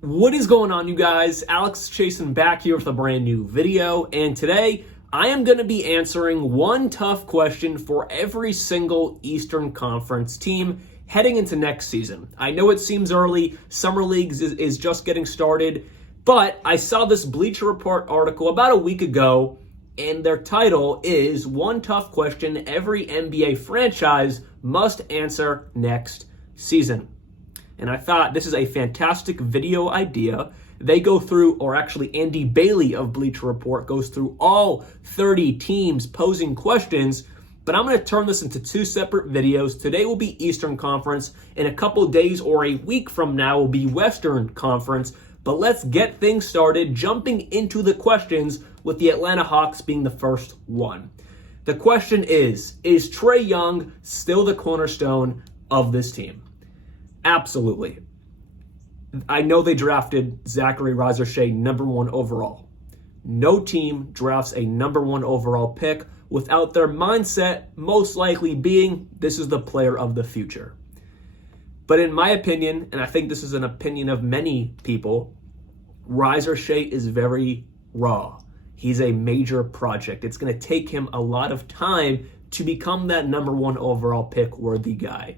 What is going on, you guys? Alex Chasen back here with a brand new video, and today I am going to be answering one tough question for every single Eastern Conference team heading into next season. I know it seems early, Summer Leagues is just getting started, but I saw this Bleacher Report article about a week ago, and their title is One Tough Question Every NBA Franchise Must Answer Next Season. And I thought this is a fantastic video idea. They go through, or actually Andy Bailey of Bleacher Report goes through all 30 teams posing questions, but I'm going to turn this into two separate videos. Today will be Eastern Conference. In a couple days or a week from now will be Western Conference. But let's get things started, jumping into the questions with the Atlanta Hawks being the first one. The question is Trae Young still the cornerstone of this team? Absolutely. I know they drafted Zachary Razor-Shea #1 overall. No team drafts a #1 overall pick without their mindset most likely being this is the player of the future. But in my opinion, and I think this is an opinion of many people, Razor-Shea is very raw. He's a major project. It's going to take him a lot of time to become that #1 overall pick worthy guy.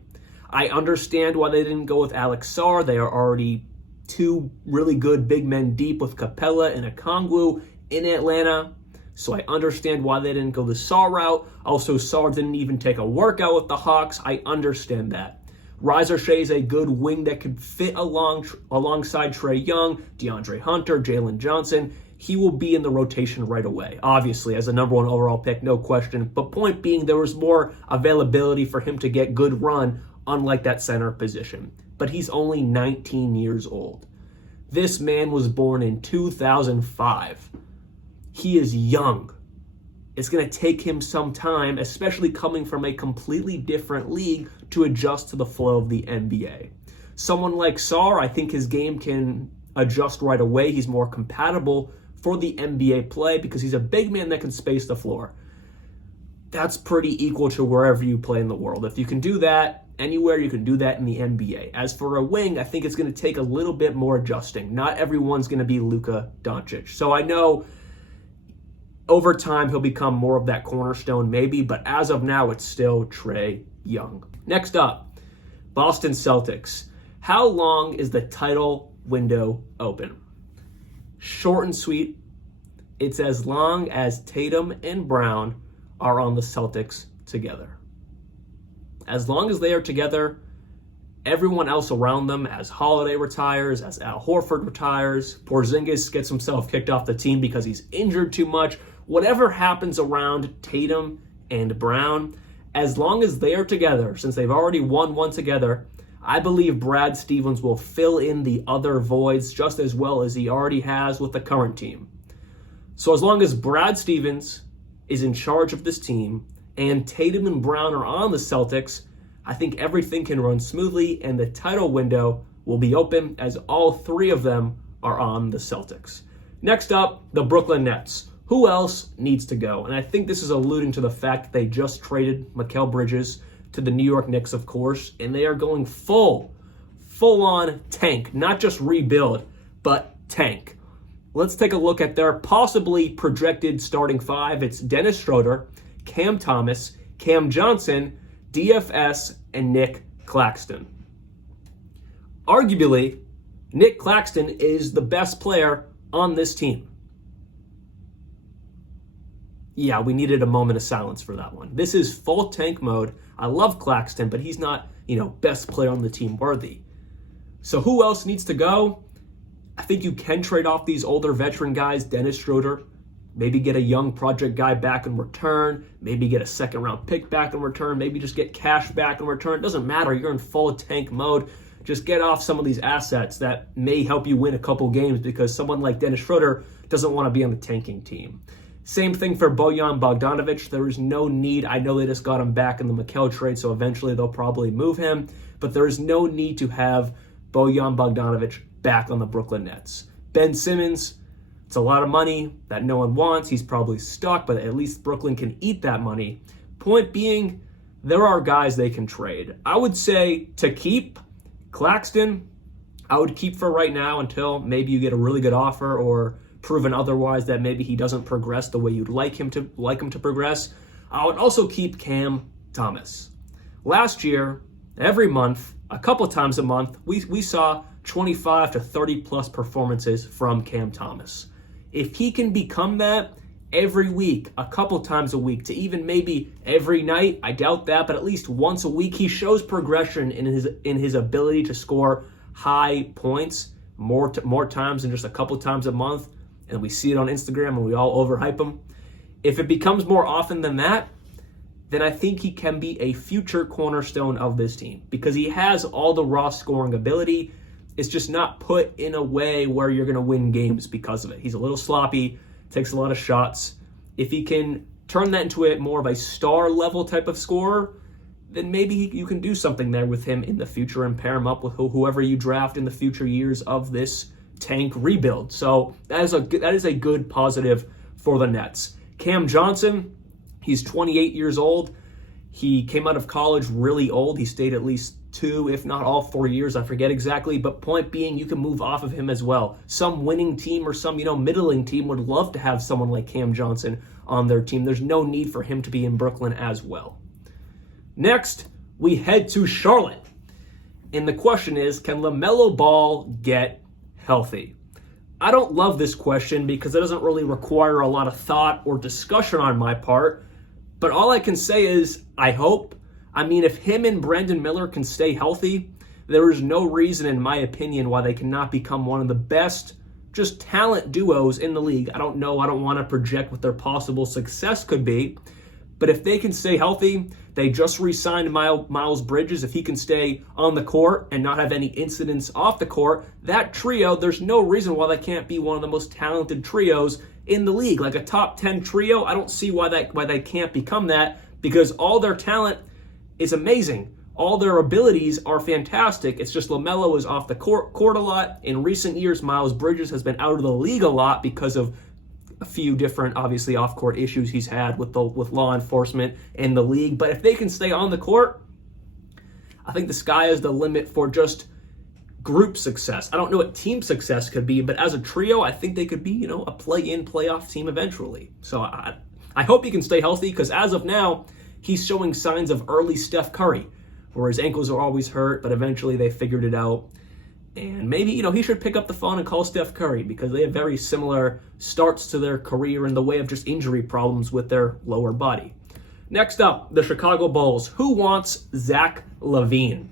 I understand why they didn't go with Alex Sarr. They are already two really good big men deep with Capella and Okongwu in Atlanta. So I understand why they didn't go the Sarr route. Also, Sarr didn't even take a workout with the Hawks. I understand that. Razor-Shea is a good wing that could fit alongside Trae Young, DeAndre Hunter, Jalen Johnson. He will be in the rotation right away. Obviously, as a #1 overall pick, no question. But point being, there was more availability for him to get good run, unlike that center position. But he's only 19 years old. This man was born in 2005. He is young. It's going to take him some time, especially coming from a completely different league, to adjust to the flow of the NBA. Someone like Sarr, I think his game can adjust right away. He's more compatible for the NBA play because he's a big man that can space the floor. That's pretty equal to wherever you play in the world. If you can do that anywhere, you can do that in the NBA. As for a wing, I think it's going to take a little bit more adjusting. Not everyone's going to be Luka Doncic. So I know over time he'll become more of that cornerstone maybe, but as of now, it's still Trae Young. Next up, Boston Celtics. How long is the title window open? Short and sweet. It's as long as Tatum and Brown are on the Celtics together. As long as they are together, everyone else around them, as Holiday retires, as Al Horford retires, Porzingis gets himself kicked off the team because he's injured too much, whatever happens around Tatum and Brown, as long as they are together, since they've already won one together, I believe Brad Stevens will fill in the other voids just as well as he already has with the current team. So as long as Brad Stevens is in charge of this team and Tatum and Brown are on the Celtics, I think everything can run smoothly and the title window will be open as all three of them are on the Celtics. Next up, the Brooklyn Nets. Who else needs to go? And I think this is alluding to the fact that they just traded Mikal Bridges to the New York Knicks, of course, and they are going full-on tank, not just rebuild, but tank. Let's take a look at their possibly projected starting five. It's Dennis Schroeder, Cam Thomas, Cam Johnson, DFS, and Nick Claxton. Arguably, Nick Claxton is the best player on this team. Yeah, we needed a moment of silence for that one. This is full tank mode. I love Claxton, but he's not, best player on the team worthy. So who else needs to go? I think you can trade off these older veteran guys, Dennis Schroeder, maybe get a young project guy back in return, maybe get a second-round pick back in return, maybe just get cash back in return. It doesn't matter. You're in full tank mode. Just get off some of these assets that may help you win a couple games because someone like Dennis Schroeder doesn't want to be on the tanking team. Same thing for Bojan Bogdanovic. There is no need. I know they just got him back in the Mikal trade, so eventually they'll probably move him. But there is no need to have Bojan Bogdanovic back on the Brooklyn Nets. Ben Simmons, it's a lot of money that no one wants. He's probably stuck, but at least Brooklyn can eat that money. Point being, there are guys they can trade. I would say to keep Claxton, I would keep for right now until maybe you get a really good offer or proven otherwise that maybe he doesn't progress the way you'd like him to progress. I would also keep Cam Thomas. Last year, every month, a couple times a month, we saw 25 to 30 plus performances from Cam Thomas. If he can become that every week, a couple times a week, to even maybe every night, I doubt that, but at least once a week, he shows progression in his ability to score high points more times than just a couple times a month, and we see it on Instagram and we all overhype him. If it becomes more often than that, then I think he can be a future cornerstone of this team because he has all the raw scoring ability. It's just not put in a way where you're going to win games because of it. He's a little sloppy, takes a lot of shots. If he can turn that into more of a star level type of scorer, then maybe you can do something there with him in the future and pair him up with whoever you draft in the future years of this tank rebuild. So that is a good positive for the Nets. Cam Johnson, he's 28 years old. He came out of college really old. He stayed at least 2, if not all 4 years. I forget exactly. But point being, you can move off of him as well. Some winning team or some, middling team would love to have someone like Cam Johnson on their team. There's no need for him to be in Brooklyn as well. Next, we head to Charlotte. And the question is, can LaMelo Ball get healthy? I don't love this question because it doesn't really require a lot of thought or discussion on my part. But all I can say is, I hope. I mean, if him and Brandon Miller can stay healthy, there is no reason, in my opinion, why they cannot become one of the best just talent duos in the league. I don't know. I don't want to project what their possible success could be. But if they can stay healthy, they just re-signed Miles Bridges. If he can stay on the court and not have any incidents off the court, that trio, there's no reason why they can't be one of the most talented trios in the league. Like a top 10 trio, I don't see why they can't become that because all their talent is amazing. All their abilities are fantastic. It's just LaMelo is off the court a lot. In recent years, Miles Bridges has been out of the league a lot because of a few different, obviously, off-court issues he's had with law enforcement in the league. But if they can stay on the court, I think the sky is the limit for just group success. I don't know what team success could be, but as a trio, I think they could be, a play-in, playoff team eventually. So I hope he can stay healthy because as of now, he's showing signs of early Steph Curry, where his ankles are always hurt, but eventually they figured it out. And maybe, he should pick up the phone and call Steph Curry because they have very similar starts to their career in the way of just injury problems with their lower body. Next up, the Chicago Bulls. Who wants Zach LaVine?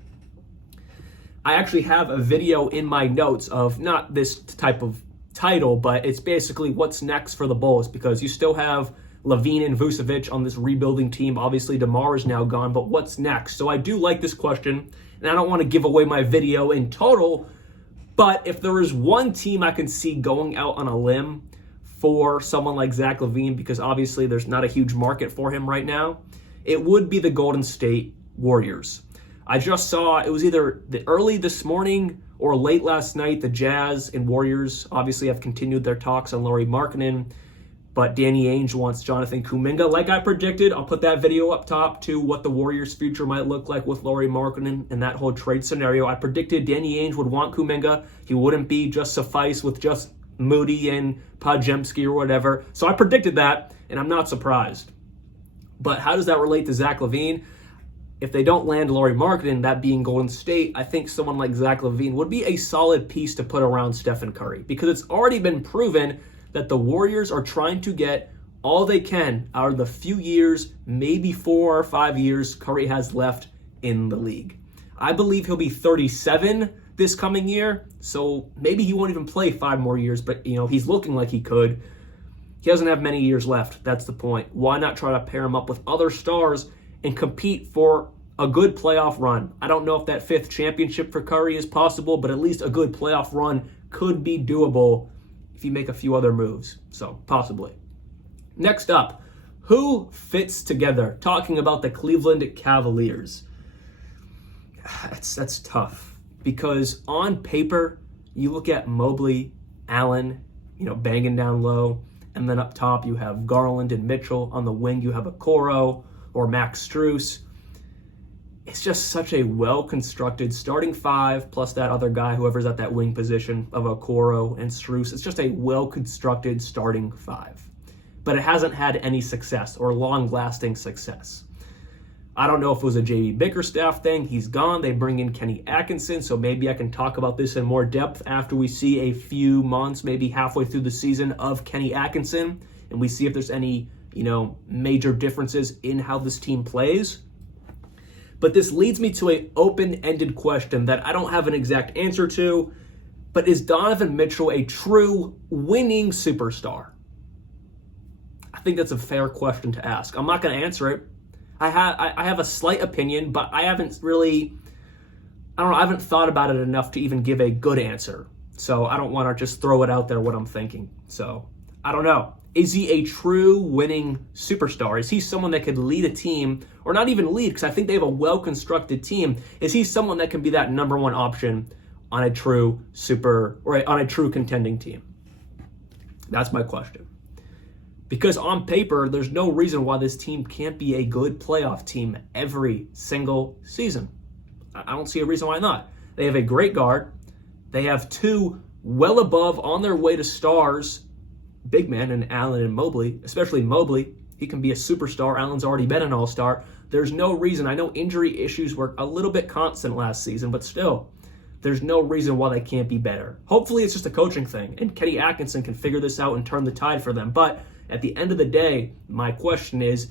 I actually have a video in my notes of not this type of title, but it's basically what's next for the Bulls because you still have LaVine and Vucevic on this rebuilding team. Obviously, DeMar is now gone, but what's next? So I do like this question, and I don't want to give away my video in total, but if there is one team I can see going out on a limb for someone like Zach LaVine, because obviously there's not a huge market for him right now, it would be the Golden State Warriors. I just saw, it was either early this morning or late last night, the Jazz and Warriors obviously have continued their talks on Lauri Markkanen, but Danny Ainge wants Jonathan Kuminga. Like I predicted, I'll put that video up top to what the Warriors' future might look like with Lauri Markkanen and that whole trade scenario. I predicted Danny Ainge would want Kuminga. He wouldn't be just suffice with just Moody and Podziemski or whatever. So I predicted that, and I'm not surprised. But how does that relate to Zach LaVine? If they don't land Lauri Markkanen, that being Golden State, I think someone like Zach LaVine would be a solid piece to put around Stephen Curry because it's already been proven that the Warriors are trying to get all they can out of the few years, maybe 4 or 5 years Curry has left in the league. I believe he'll be 37 this coming year, so maybe he won't even play 5 more years, but he's looking like he could. He doesn't have many years left. That's the point. Why not try to pair him up with other stars and compete for a good playoff run? I don't know if that 5th championship for Curry is possible, but at least a good playoff run could be doable if you make a few other moves. So, possibly. Next up, who fits together? Talking about the Cleveland Cavaliers. That's tough because on paper, you look at Mobley, Allen, banging down low, and then up top you have Garland and Mitchell. On the wing you have Okoro or Max Strus. it's just such a well-constructed starting five, plus that other guy, whoever's at that wing position of Okoro and Strus. It's just a well-constructed starting five. But it hasn't had any success or long-lasting success. I don't know if it was a JB Bickerstaff thing. He's gone. They bring in Kenny Atkinson, so maybe I can talk about this in more depth after we see a few months, maybe halfway through the season, of Kenny Atkinson, and we see if there's any, major differences in how this team plays. But this leads me to an open-ended question that I don't have an exact answer to, but is Donovan Mitchell a true winning superstar? I think that's a fair question to ask. I'm not going to answer it. I have a slight opinion, but I haven't thought about it enough to even give a good answer. So I don't want to just throw it out there what I'm thinking. So I don't know. Is he a true winning superstar? Is he someone that could lead a team, or not even lead, because I think they have a well-constructed team. Is he someone that can be that number one option on a true contending team? That's my question. Because on paper, there's no reason why this team can't be a good playoff team every single season. I don't see a reason why not. They have a great guard. They have two well above, on their way to stars, big men in Allen and Mobley, especially Mobley. He can be a superstar. Allen's already been an all-star. There's no reason. I know injury issues were a little bit constant last season, but still, there's no reason why they can't be better. Hopefully, it's just a coaching thing, and Kenny Atkinson can figure this out and turn the tide for them. But at the end of the day, my question is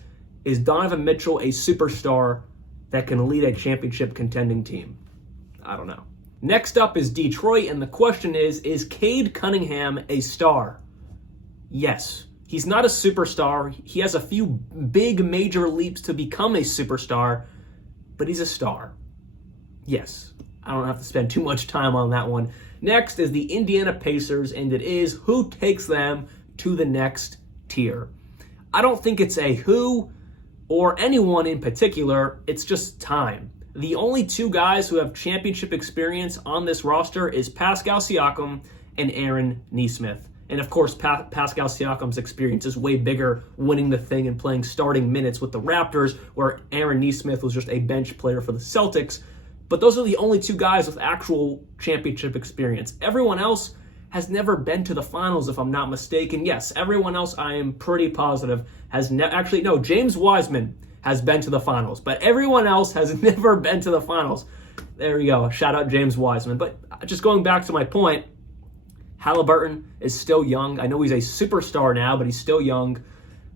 Donovan Mitchell a superstar that can lead a championship contending team? I don't know. Next up is Detroit, and the question is Cade Cunningham a star? Yes. He's not a superstar. He has a few big major leaps to become a superstar, but he's a star. Yes. I don't have to spend too much time on that one. Next is the Indiana Pacers, and it is who takes them to the next tier. I don't think it's a who or anyone in particular. It's just time. The only two guys who have championship experience on this roster is Pascal Siakam and Aaron Nesmith. And of course, Pascal Siakam's experience is way bigger, winning the thing and playing starting minutes with the Raptors, where Aaron Nesmith was just a bench player for the Celtics. But those are the only two guys with actual championship experience. Everyone else has never been to the finals, if I'm not mistaken. Yes, everyone else, I am pretty positive, has James Wiseman has been to the finals, but everyone else has never been to the finals. There you go. Shout out James Wiseman. But just going back to my point, Halliburton is still young. I know he's a superstar now, but he's still young.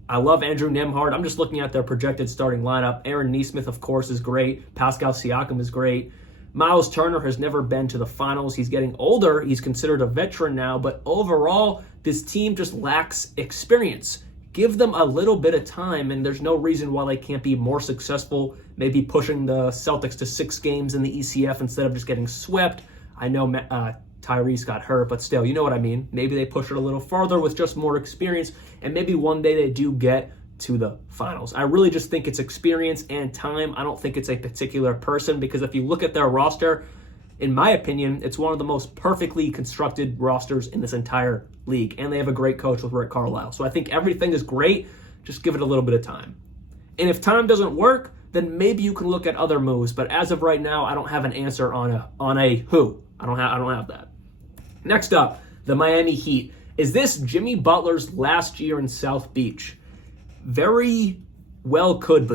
I love Andrew Nembhard. I'm just looking at their projected starting lineup. Aaron Nesmith, of course, is great. Pascal Siakam is great. Miles Turner has never been to the finals. He's getting older. He's considered a veteran now, but overall, this team just lacks experience. Give them a little bit of time, and there's no reason why they can't be more successful, maybe pushing the Celtics to 6 games in the ECF instead of just getting swept. I know Tyrese got hurt, but still, you know what I mean. Maybe they push it a little farther with just more experience, and maybe one day they do get to the finals. I really just think it's experience and time. I don't think it's a particular person, because if you look at their roster, in my opinion, it's one of the most perfectly constructed rosters in this entire league, and they have a great coach with Rick Carlisle. So I think everything is great. Just give it a little bit of time. And if time doesn't work, then maybe you can look at other moves. But as of right now, I don't have an answer on a who. I don't have that. Next up, the Miami Heat. Is this Jimmy Butler's last year in South Beach? Very well could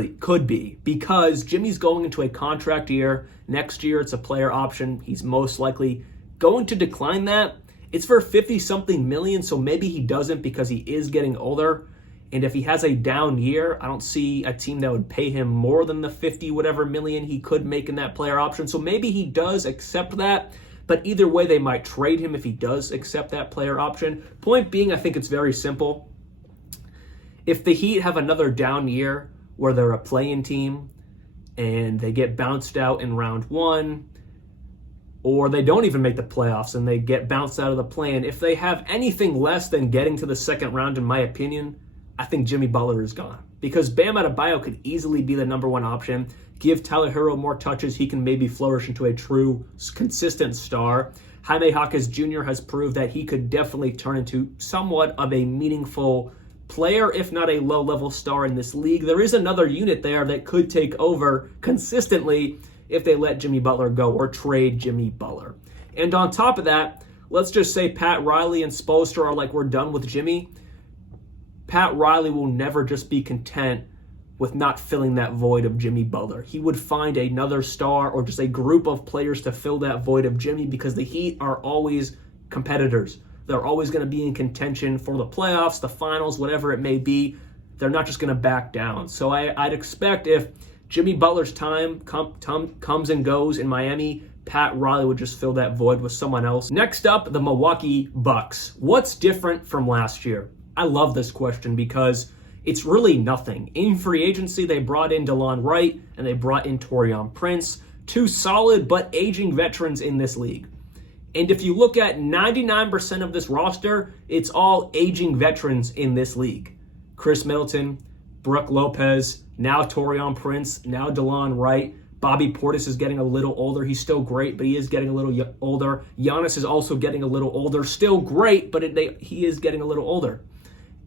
be, because Jimmy's going into a contract year. Next year, it's a player option. He's most likely going to decline that. It's for 50-something million, so maybe he doesn't because he is getting older. And if he has a down year, I don't see a team that would pay him more than the 50-whatever million he could make in that player option. So maybe he does accept that. But either way, they might trade him if he does accept that player option. Point being, I think it's very simple. If the Heat have another down year where they're a play-in team and they get bounced out in round 1, or they don't even make the playoffs and they get bounced out of the play-in, if they have anything less than getting to the second round, in my opinion, I think Jimmy Butler is gone. Because Bam Adebayo could easily be the number one option. Give Tyler Hero more touches, he can maybe flourish into a true, consistent star. Jaime Jaquez Jr. has proved that he could definitely turn into somewhat of a meaningful player, if not a low-level star in this league. There is another unit there that could take over consistently if they let Jimmy Butler go or trade Jimmy Butler. And on top of that, let's just say Pat Riley and Spoelstra are like, we're done with Jimmy. Pat Riley will never just be content with not filling that void of Jimmy Butler. He would find another star or just a group of players to fill that void of Jimmy, because the Heat are always competitors. They're always going to be in contention for the playoffs, the finals, whatever it may be. They're not just going to back down. So I'd expect if Jimmy Butler's time comes and goes in Miami, Pat Riley would just fill that void with someone else. Next up, the Milwaukee Bucks. What's different from last year? I love this question because it's really nothing. In free agency, they brought in DeLon Wright and they brought in Taurean Prince, two solid but aging veterans in this league. And if you look at 99% of this roster, it's all aging veterans in this league. Chris Middleton, Brook Lopez, now Taurean Prince, now DeLon Wright. Bobby Portis is getting a little older. He's still great, but he is getting a little older. Giannis is also getting a little older. Still great, but he is getting a little older.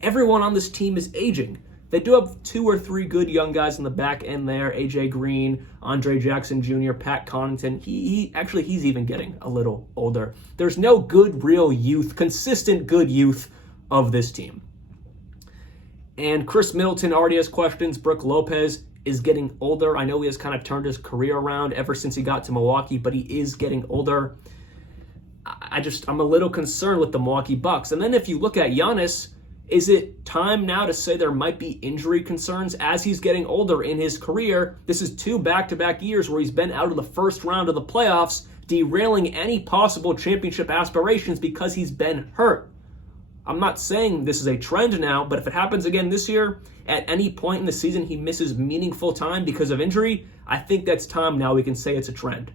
Everyone on this team is aging. They do have 2 or 3 good young guys in the back end there. AJ Green, Andre Jackson Jr., Pat Connaughton. He's even getting a little older. There's no good, real youth, consistent good youth of this team. And Chris Middleton already has questions. Brook Lopez is getting older. I know he has kind of turned his career around ever since he got to Milwaukee, but he is getting older. I'm a little concerned with the Milwaukee Bucks. And then if you look at Giannis, is it time now to say there might be injury concerns as he's getting older in his career? This is 2 back-to-back years where he's been out of the first round of the playoffs, derailing any possible championship aspirations because he's been hurt. I'm not saying this is a trend now, but if it happens again this year, at any point in the season he misses meaningful time because of injury, I think that's time now we can say it's a trend.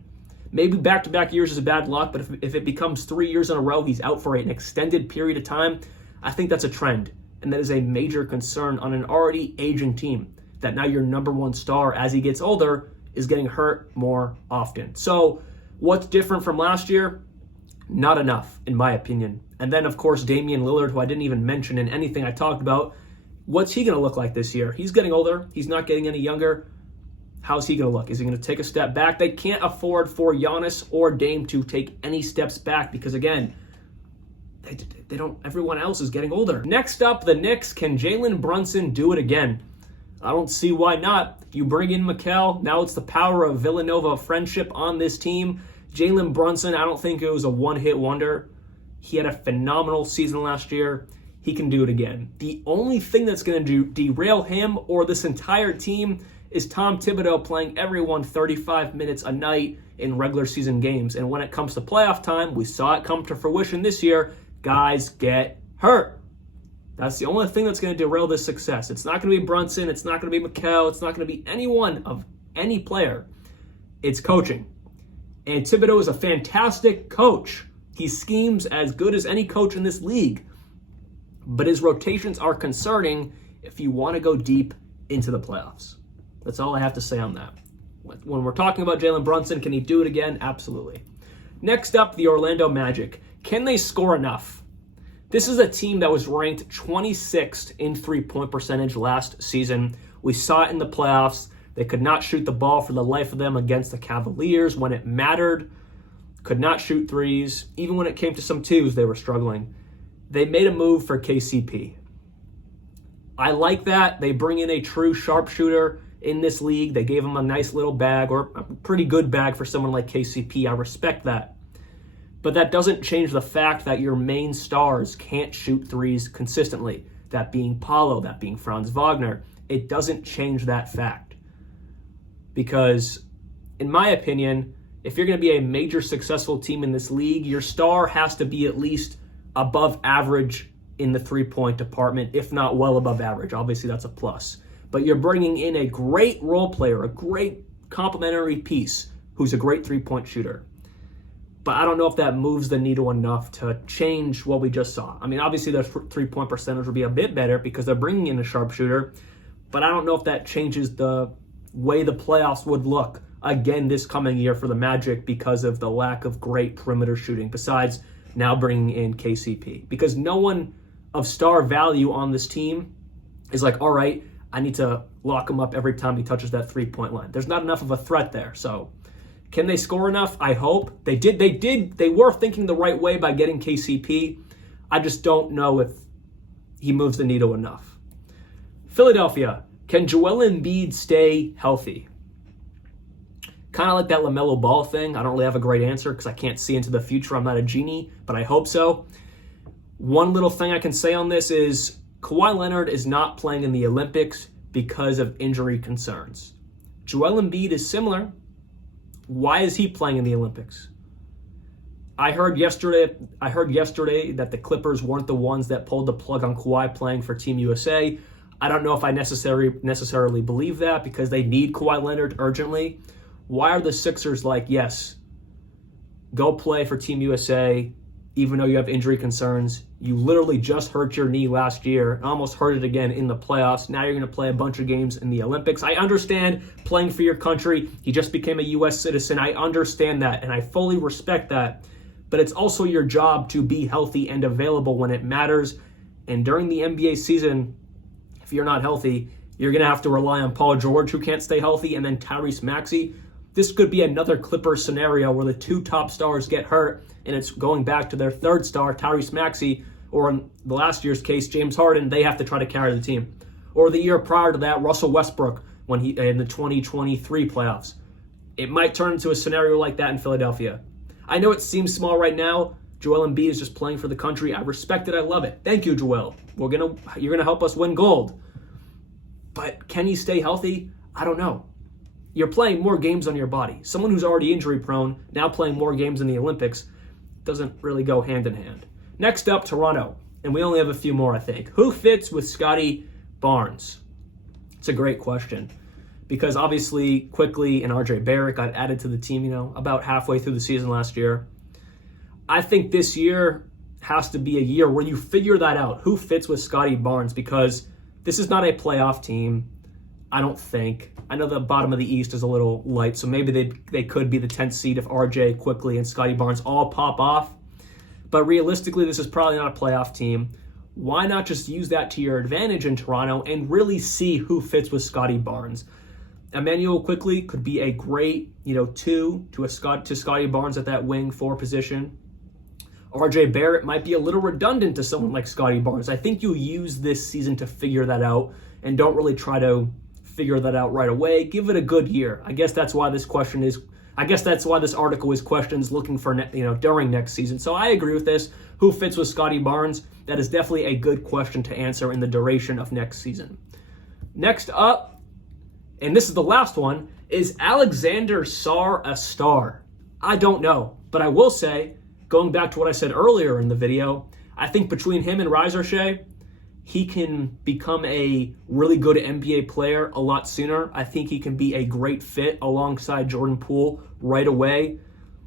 Maybe back-to-back years is a bad luck, but if it becomes 3 years in a row, he's out for an extended period of time, I think that's a trend, and that is a major concern on an already aging team, that now your number one star, as he gets older, is getting hurt more often. So what's different from last year? Not enough, in my opinion. And then, of course, Damian Lillard, who I didn't even mention in anything I talked about. What's he going to look like this year? He's getting older. He's not getting any younger. How's he going to look? Is he going to take a step back? They can't afford for Giannis or Dame to take any steps back because, again, they don't. Everyone else is getting older. Next up, the Knicks. Can Jalen Brunson do it again? I don't see why not. You bring in Mikal. Now it's the power of Villanova friendship on this team. Jalen Brunson, I don't think it was a one-hit wonder. He had a phenomenal season last year. He can do it again. The only thing that's going to derail him or this entire team is Tom Thibodeau playing everyone 35 minutes a night in regular season games. And when it comes to playoff time, we saw it come to fruition this year. Guys get hurt. That's the only thing that's going to derail this success. It's not going to be Brunson. It's not going to be Mikal. It's not going to be anyone of any player. It's coaching. And Thibodeau is a fantastic coach. He schemes as good as any coach in this league. But his rotations are concerning if you want to go deep into the playoffs. That's all I have to say on that. When we're talking about Jalen Brunson, can he do it again? Absolutely. Next up, the Orlando Magic. Can they score enough? This is a team that was ranked 26th in three-point percentage last season. We saw it in the playoffs. They could not shoot the ball for the life of them against the Cavaliers when it mattered. Could not shoot threes. Even when it came to some twos, they were struggling. They made a move for KCP. I like that. They bring in a true sharpshooter in this league. They gave him a nice little bag, or a pretty good bag for someone like KCP. I respect that. But that doesn't change the fact that your main stars can't shoot threes consistently. That being Paolo, that being Franz Wagner. It doesn't change that fact. Because, in my opinion, if you're going to be a major successful team in this league, your star has to be at least above average in the three-point department, if not well above average. Obviously, that's a plus. But you're bringing in a great role player, a great complementary piece who's a great three-point shooter. But I don't know if that moves the needle enough to change what we just saw. I mean, obviously their three-point percentage will be a bit better because they're bringing in a sharpshooter, but I don't know if that changes the way the playoffs would look again this coming year for the Magic because of the lack of great perimeter shooting, besides now bringing in KCP. Because no one of star value on this team is like, all right, I need to lock him up every time he touches that three-point line. There's not enough of a threat there. So can they score enough? I hope. They were thinking the right way by getting KCP. I just don't know if he moves the needle enough. Philadelphia, can Joel Embiid stay healthy? Kind of like that LaMelo Ball thing. I don't really have a great answer because I can't see into the future. I'm not a genie, but I hope so. One little thing I can say on this is Kawhi Leonard is not playing in the Olympics because of injury concerns. Joel Embiid is similar. Why is he playing in the Olympics? I heard yesterday that the Clippers weren't the ones that pulled the plug on Kawhi playing for Team USA. I don't know if I necessarily believe that because they need Kawhi Leonard urgently. Why are the Sixers like, yes, go play for Team USA even though you have injury concerns? You literally just hurt your knee last year and almost hurt it again in the playoffs. Now you're going to play a bunch of games in the Olympics. I understand playing for your country. He just became a U.S. citizen. I understand that, and I fully respect that. But it's also your job to be healthy and available when it matters. And during the NBA season, if you're not healthy, you're going to have to rely on Paul George, who can't stay healthy, and then Tyrese Maxey. This could be another Clippers scenario where the two top stars get hurt, and it's going back to their third star, Tyrese Maxey, or in the last year's case, James Harden. They have to try to carry the team. Or the year prior to that, Russell Westbrook, when he in the 2023 playoffs. It might turn into a scenario like that in Philadelphia. I know it seems small right now. Joel Embiid is just playing for the country. I respect it. I love it. Thank you, Joel. You're gonna help us win gold. But can he stay healthy? I don't know. You're playing more games on your body. Someone who's already injury prone, now playing more games in the Olympics, doesn't really go hand in hand. Next up, Toronto. And we only have a few more, I think. Who fits with Scotty Barnes? It's a great question. Because obviously, Quickly and RJ Barrett got added to the team, about halfway through the season last year. I think this year has to be a year where you figure that out. Who fits with Scotty Barnes? Because this is not a playoff team, I don't think. I know the bottom of the East is a little light, so maybe they could be the 10th seed if RJ, Quickly, and Scotty Barnes all pop off. But realistically, this is probably not a playoff team. Why not just use that to your advantage in Toronto and really see who fits with Scotty Barnes? Emmanuel Quickly could be a great, 2 to Scotty Barnes at that wing 4 position. RJ Barrett might be a little redundant to someone like Scotty Barnes. I think you use this season to figure that out and don't really try to figure that out right away. Give it a good year. I guess that's why this article is questions looking for, during next season. So I agree with this. Who fits with Scotty Barnes? That is definitely a good question to answer in the duration of next season. Next up, and this is the last one, is Alexander Sarr a star? I don't know, but I will say, going back to what I said earlier in the video, I think between him and Shai, he can become a really good NBA player a lot sooner. I think he can be a great fit alongside Jordan Poole right away.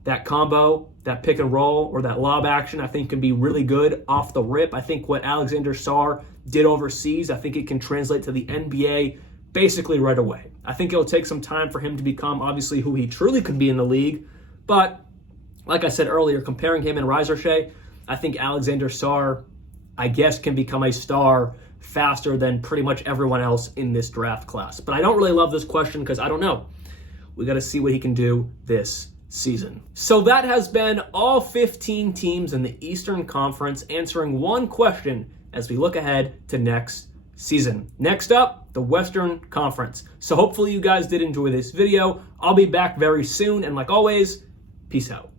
That combo, that pick and roll, or that lob action, I think can be really good off the rip. I think what Alexander Sarr did overseas, I think it can translate to the NBA basically right away. I think it'll take some time for him to become obviously who he truly could be in the league. But like I said earlier, comparing him and Shai, I think Alexander Sarr, I guess, can become a star faster than pretty much everyone else in this draft class. But I don't really love this question because I don't know. We got to see what he can do this season. So that has been all 15 teams in the Eastern Conference answering one question as we look ahead to next season. Next up, the Western Conference. So hopefully you guys did enjoy this video. I'll be back very soon, and like always, peace out.